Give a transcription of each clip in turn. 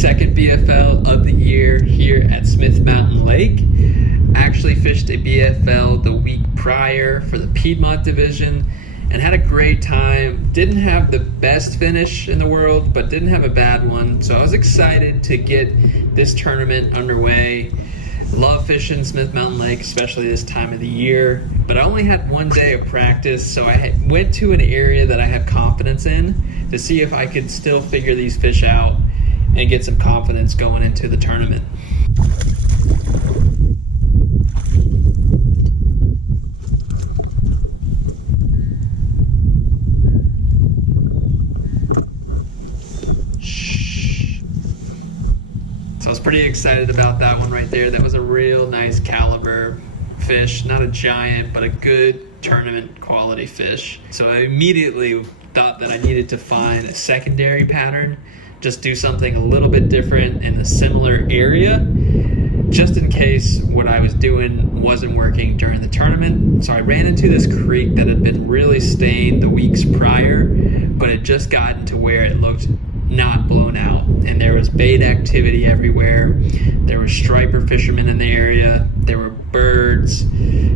second BFL of the year here at Smith Mountain Lake. Actually fished a BFL the week prior for the Piedmont division and had a great time. Didn't have the best finish in the world, but didn't have a bad one. So I was excited to get this tournament underway. Love fishing Smith Mountain Lake, especially this time of the year. But I only had one day of practice, so I went to an area that I have confidence in to see if I could still figure these fish out and get some confidence going into the tournament. So I was pretty excited about that one right there. That was a real nice caliber fish, not a giant, but a good tournament quality fish. So I immediately thought that I needed to find a secondary pattern, just do something a little bit different in a similar area, just in case what I was doing wasn't working during the tournament. So I ran into this creek that had been really stained the weeks prior, but it just gotten to where it looked not blown out, and there was bait activity everywhere. There were striper fishermen in the area. There were birds.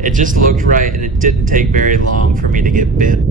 It just looked right, and it didn't take very long for me to get bit.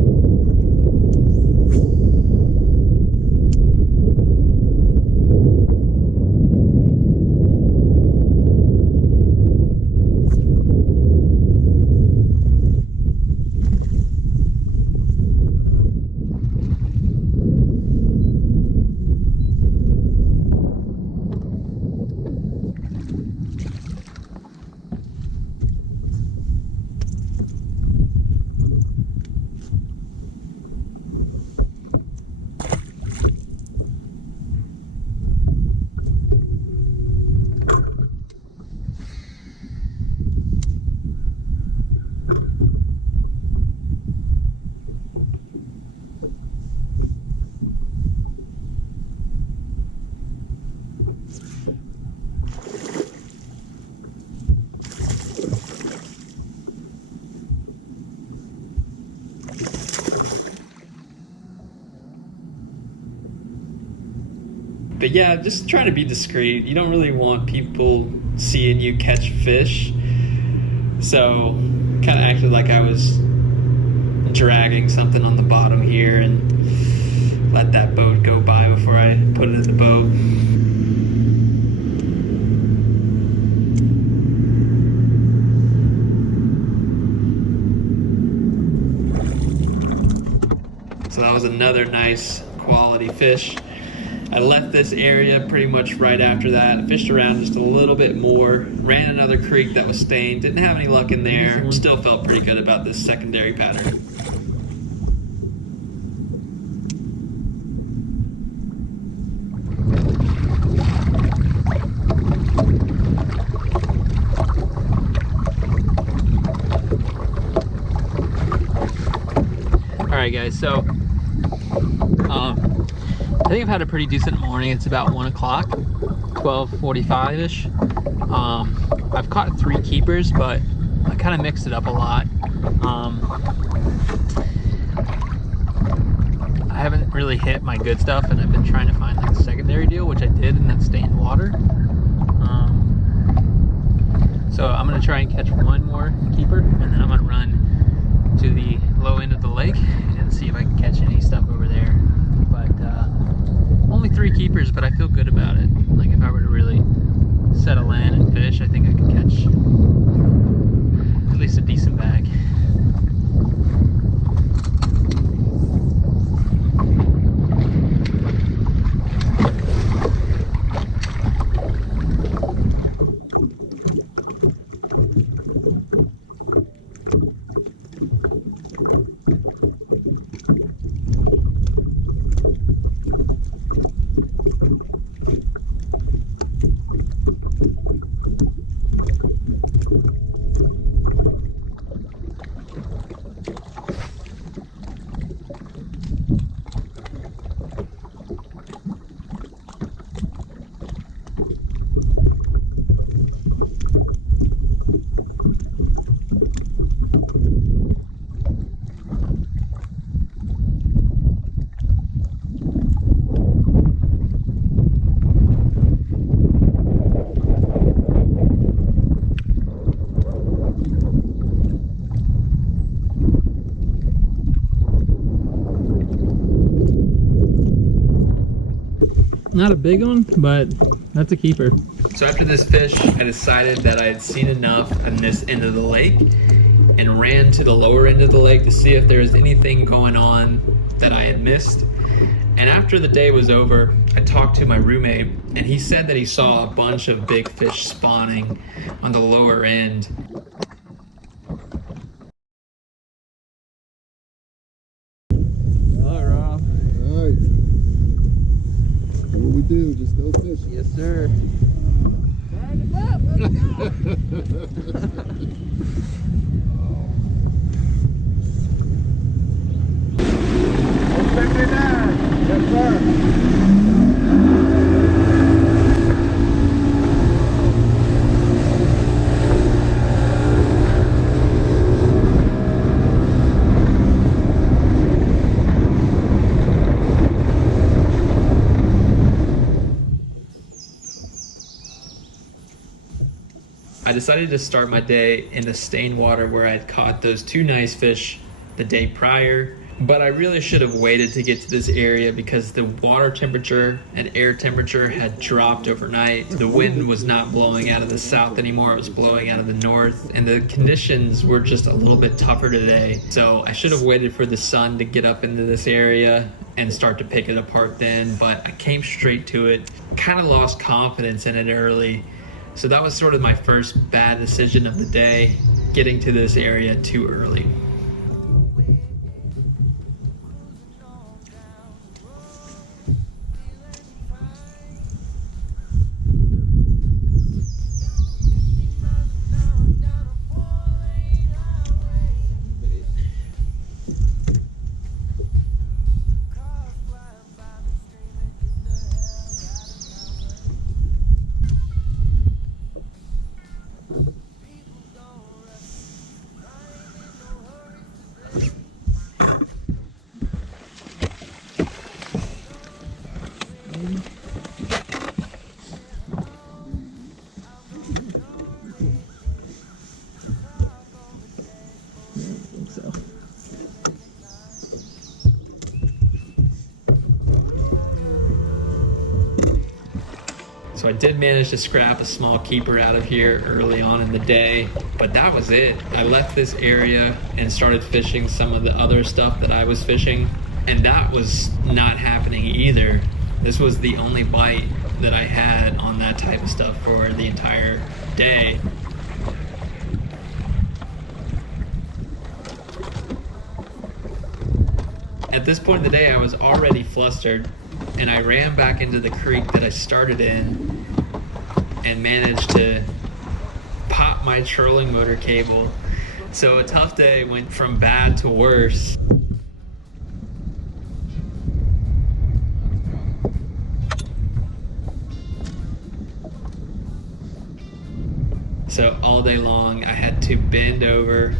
But yeah, just trying to be discreet. You don't really want people seeing you catch fish. So kind of acted like I was dragging something on the bottom here and let that boat go by before I put it in the boat. So that was another nice quality fish. I left this area pretty much right after that. I fished around just a little bit more, ran another creek that was stained, didn't have any luck in there, still felt pretty good about this secondary pattern. Alright guys, so I think I've had a pretty decent morning. It's about 1 o'clock, 12:45-ish. I've caught 3 keepers, but I kind of mixed it up a lot. I haven't really hit my good stuff, and I've been trying to find like a secondary deal, which I did, and that's stained water. So I'm gonna try and catch one more keeper, and then I'm gonna run to the low end of the lake and see if I can catch any stuff over there. But only 3 keepers, but I feel good about it. Like if I were to really settle in and fish, I think I could catch at least a decent bag. Not a big one, but that's a keeper. So after this fish, I decided that I had seen enough on this end of the lake and ran to the lower end of the lake to see if there was anything going on that I had missed. And after the day was over, I talked to my roommate, and he said that he saw a bunch of big fish spawning on the lower end. All right, Rob. All right. What we do, just go fish. Yes, sir. Yes, sir. I decided to start my day in the stained water where I had caught those two nice fish the day prior, but I really should have waited to get to this area because the water temperature and air temperature had dropped overnight. The wind was not blowing out of the south anymore, it was blowing out of the north, and the conditions were just a little bit tougher today. So I should have waited for the sun to get up into this area and start to pick it apart then, but I came straight to it, kind of lost confidence in it early. So that was sort of my first bad decision of the day, getting to this area too early. So I did manage to scrap a small keeper out of here early on in the day, but that was it. I left this area and started fishing some of the other stuff that I was fishing, and that was not happening either. This was the only bite that I had on that type of stuff for the entire day. At this point in the day, I was already flustered, and I ran back into the creek that I started in and managed to pop my trolling motor cable. So a tough day went from bad to worse. So all day long, I had to bend over,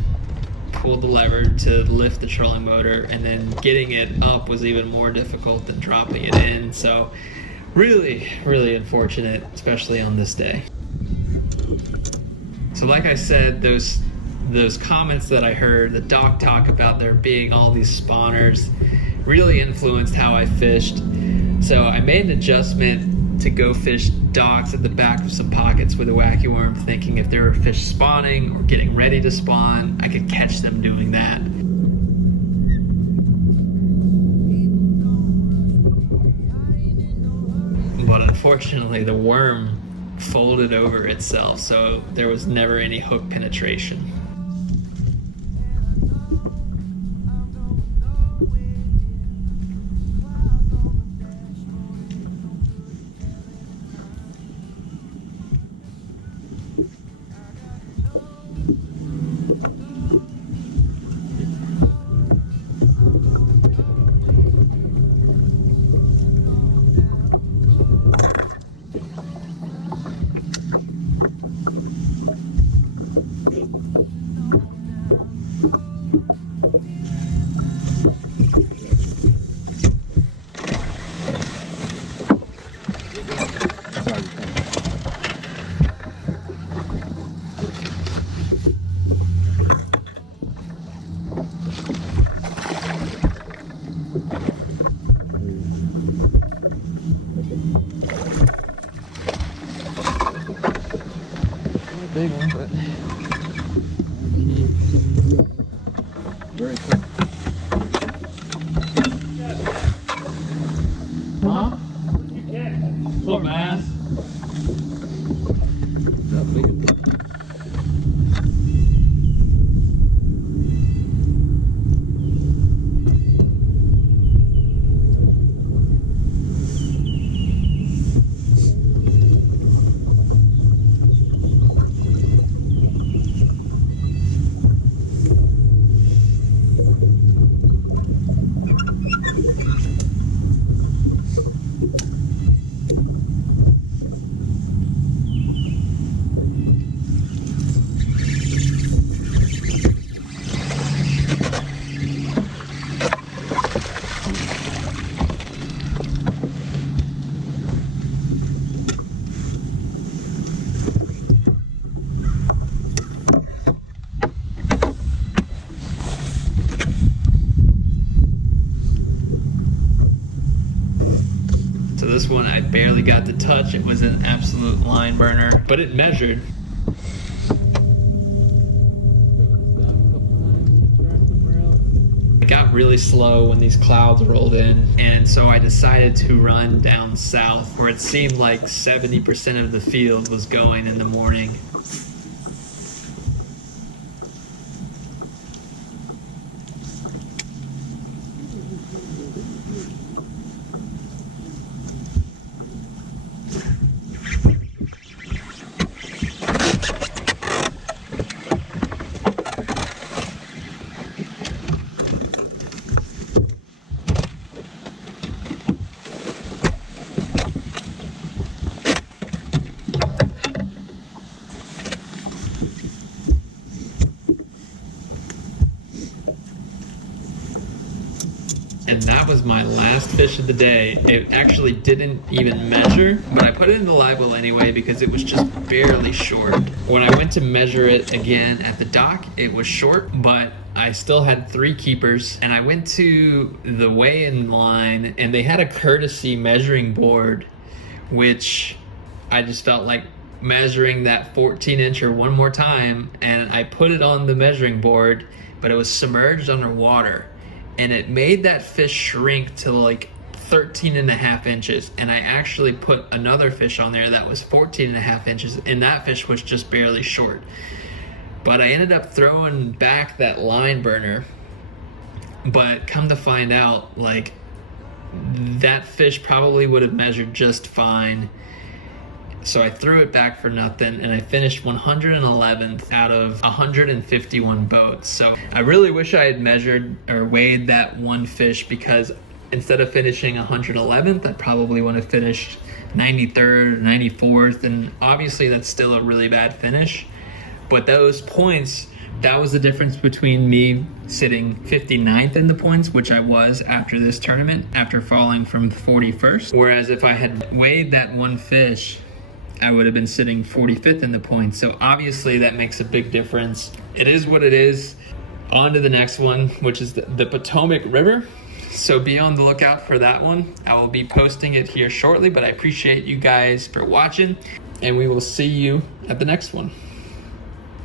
pull the lever to lift the trolling motor, and then getting it up was even more difficult than dropping it in. So really, really unfortunate, especially on this day. So like I said, those comments that I heard, the dock talk about there being all these spawners, really influenced how I fished. So I made an adjustment to go fish docks at the back of some pockets with a wacky worm, thinking if there were fish spawning or getting ready to spawn, I could catch them doing that. But unfortunately, the worm folded over itself, so there was never any hook penetration. big one, but Very cool. huh? Little bass. Not big. So this one I barely got to touch. It was an absolute line burner, but it measured. It got really slow when these clouds rolled in, and so I decided to run down south where it seemed like 70% of the field was going in the morning. And that was my last fish of the day. It actually didn't even measure, but I put it in the live well anyway because it was just barely short. When I went to measure it again at the dock, it was short, but I still had 3 keepers. And I went to the weigh-in line and they had a courtesy measuring board, which I just felt like measuring that 14-incher one more time. And I put it on the measuring board, but it was submerged underwater. And it made that fish shrink to like 13.5 inches. And I actually put another fish on there that was 14.5 inches, and that fish was just barely short. But I ended up throwing back that line burner. But come to find out, like, that fish probably would have measured just fine. So I threw it back for nothing, and I finished 111th out of 151 boats. So I really wish I had measured or weighed that one fish, because instead of finishing 111th, I probably would have finished 93rd, 94th, and obviously that's still a really bad finish. But those points, that was the difference between me sitting 59th in the points, which I was after this tournament, after falling from 41st. Whereas if I had weighed that one fish, I would have been sitting 45th in the points. So obviously that makes a big difference. It is what it is. On to the next one, which is the Potomac River. So be on the lookout for that one. I will be posting it here shortly, but I appreciate you guys for watching, and we will see you at the next one.